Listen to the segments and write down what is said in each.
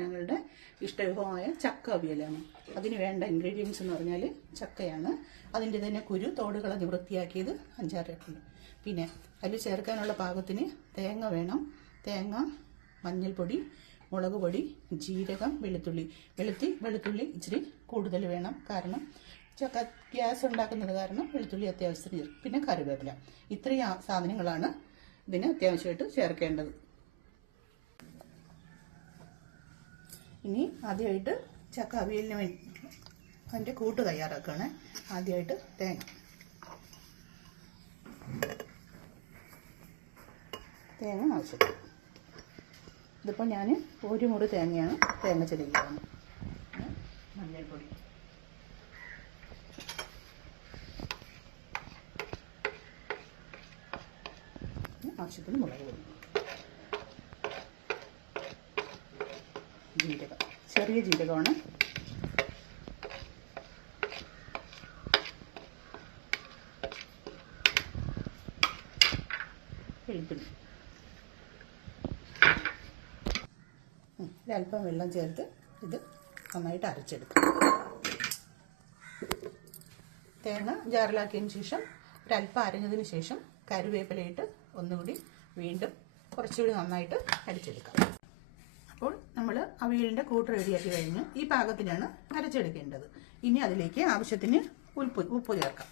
ജനങ്ങളുടെ ഇഷ്ടവിഭവമായ ചക്ക അവിയലാണ്. അതിന് വേണ്ട ഇൻഗ്രീഡിയൻസ് എന്ന് പറഞ്ഞാൽ ചക്കയാണ്. അതിൻ്റെ തന്നെ കുരു തോട് കളഞ്ഞ് വൃത്തിയാക്കിയത് 5-6 ഉണ്ട്. പിന്നെ അതിൽ ചേർക്കാനുള്ള പാകത്തിന് തേങ്ങ വേണം. തേങ്ങ, മഞ്ഞൾപ്പൊടി, മുളക് പൊടി, ജീരകം, വെളുത്തുള്ളി ഇച്ചിരി കൂടുതൽ വേണം. കാരണം ചക്ക ഗ്യാസ് ഉണ്ടാക്കുന്നത് കാരണം വെളുത്തുള്ളി അത്യാവശ്യത്തിന് ചേർക്കും. പിന്നെ കറിവേപ്പില. ഇത്രയും സാധനങ്ങളാണ് ഇതിന് അത്യാവശ്യമായിട്ട് ചേർക്കേണ്ടത്. ഇനി ആദ്യമായിട്ട് ചക്ക അവിയലിന് വേണ്ടി അതിൻ്റെ കൂട്ട് തയ്യാറാക്കുകയാണ്. ആദ്യമായിട്ട് തേങ്ങ ആവശ്യമാണ്. ഇതിപ്പോൾ ഞാൻ 1 മുറി തേങ്ങയാണ് തേങ്ങ ചെടിക്കുകയാണ്. മഞ്ഞൾപ്പൊടി, ആവശ്യത്തിന് മുളക് പൊടി, ജീരകം, ചെറിയ ജീരകമാണ്, വെളുത്തുള്ളി, ഒരല്പം വെള്ളം ചേർത്ത് ഇത് നന്നായിട്ട് അരച്ചെടുക്കും. തേങ്ങ ജാറിലാക്കിയതിന് ശേഷം ഒരല്പം അരഞ്ഞതിന് ശേഷം കറിവേപ്പിലയിട്ട് ഒന്നുകൂടി വീണ്ടും കുറച്ചുകൂടി നന്നായിട്ട് അരച്ചെടുക്കാം. അപ്പോൾ നമ്മൾ അവിയലിൻ്റെ കൂട്ട് റെഡിയാക്കി കഴിഞ്ഞു. ഈ പാകത്തിനാണ് അരച്ചെടുക്കേണ്ടത്. ഇനി അതിലേക്ക് ആവശ്യത്തിന് ഉപ്പ് ചേർക്കാം.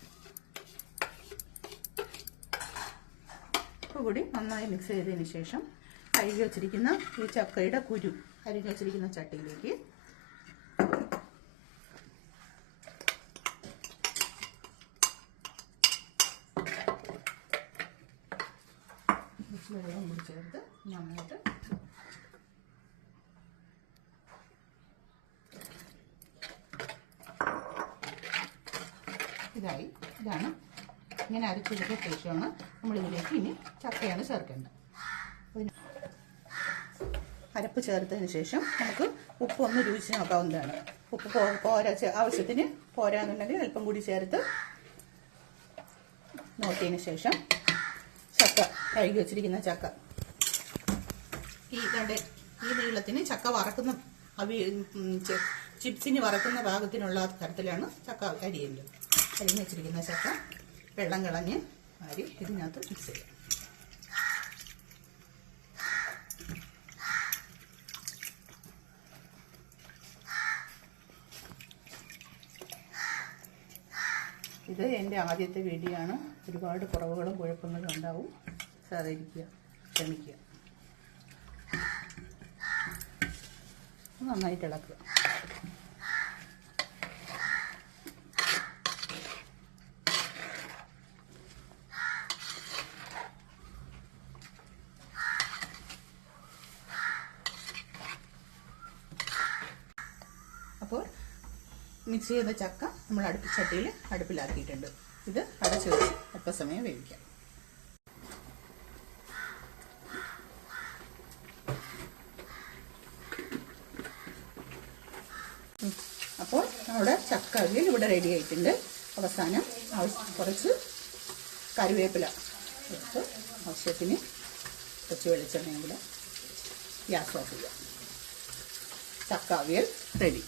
ഉപ്പ് കൂടി നന്നായി മിക്സ് ചെയ്തതിന് ശേഷം അരിഞ്ഞു വച്ചിരിക്കുന്ന ഈ ചക്കയുടെ കുരു അരിഞ്ഞു വച്ചിരിക്കുന്ന ചട്ടിയിലേക്ക് വെള്ളം കൂടി ചേർത്ത് നന്നായിട്ട് ഇതാണ് ഇങ്ങനെ അരച്ചെടുത്ത ശേഷമാണ് നമ്മളിതിലേക്ക് ഇനി ചക്കയാണ് ചേർക്കേണ്ടത്. അരപ്പ് ചേർത്തതിന് ശേഷം നമുക്ക് ഉപ്പ് ഒന്ന് രുചിച്ച് നോക്കാവുന്നതാണ്. ഉപ്പ് ആവശ്യത്തിന് പോരാന്നുണ്ടെങ്കിൽ അല്പം കൂടി ചേർത്ത് നോക്കിയതിന് ശേഷം ചക്ക കഴുകി വെച്ചിരിക്കുന്ന ചക്ക ഈ നീളത്തിന് ചക്ക വറക്കുന്ന ചിപ്സിന് വറക്കുന്ന പാകത്തിനുള്ള തരത്തിലാണ് ചക്ക അരിയേണ്ടത്. അരിഞ്ഞ് വെച്ചിരിക്കുന്ന ചക്ക വെള്ളം കളഞ്ഞ് അരി ഇതിനകത്ത് മിക്സ് ചെയ്യാം. ഇത് എൻ്റെ ആദ്യത്തെ വീഡിയോ ആണ്. ഒരുപാട് കുറവുകളും കുഴപ്പങ്ങളും ഉണ്ടാവും. സഹകരിക്കുക, ക്ഷമിക്കുക. നന്നായിട്ട് ഇളക്കുക. അപ്പോൾ മിക്സ് ചെയ്ത ചക്ക നമ്മൾ അടുപ്പിലാക്കിയിട്ടുണ്ട്. ഇത് അടച്ചു വെച്ച് അല്പസമയം വേവിക്കാം. അപ്പോൾ നമ്മുടെ ചക്ക അവിയൽ ഇവിടെ റെഡി ആയിട്ടുണ്ട്. അവസാനം കുറച്ച് കറിവേപ്പില എടുത്ത് ആവശ്യത്തിന് കുറച്ച് വെളിച്ചെണ്ണയും കൂടെ ഗ്യാസ് ഓഫ് ചെയ്യുക. ചക്ക അവിയൽ റെഡി.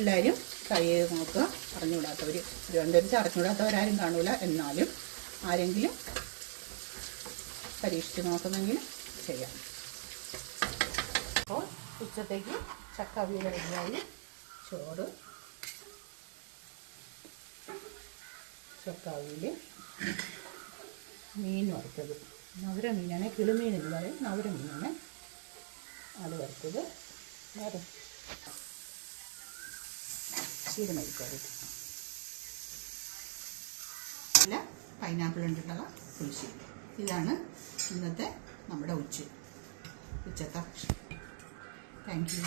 എല്ലാവരും ട്രൈ ചെയ്ത് നോക്കുക. തിരുവനന്തപുരത്ത് അറിഞ്ഞുകൂടാത്തവരാരും കാണൂല. എന്നാലും ആരെങ്കിലും പരീക്ഷിച്ച് നോക്കുന്നെങ്കിൽ ചെയ്യാം. അപ്പോൾ ഉച്ചത്തേക്ക് ചക്ക അവിയൽ റെഡിയായി. ചോറ്, ചക്ക അവിയൽ, മീൻ വറുത്തത്, നവര മീനാണ്, കിളിമീൻ എന്ന് പറയും, നവര മീനാണ്, അത് വറുത്തത്, വേറെ ചീരമരിക്കറി, അല്ല പൈനാപ്പിൾ കൊണ്ടുള്ള പുളിശ്ശേരി. ഇതാണ് ഇന്നത്തെ നമ്മുടെ ഉച്ചത്തെ. Thank you.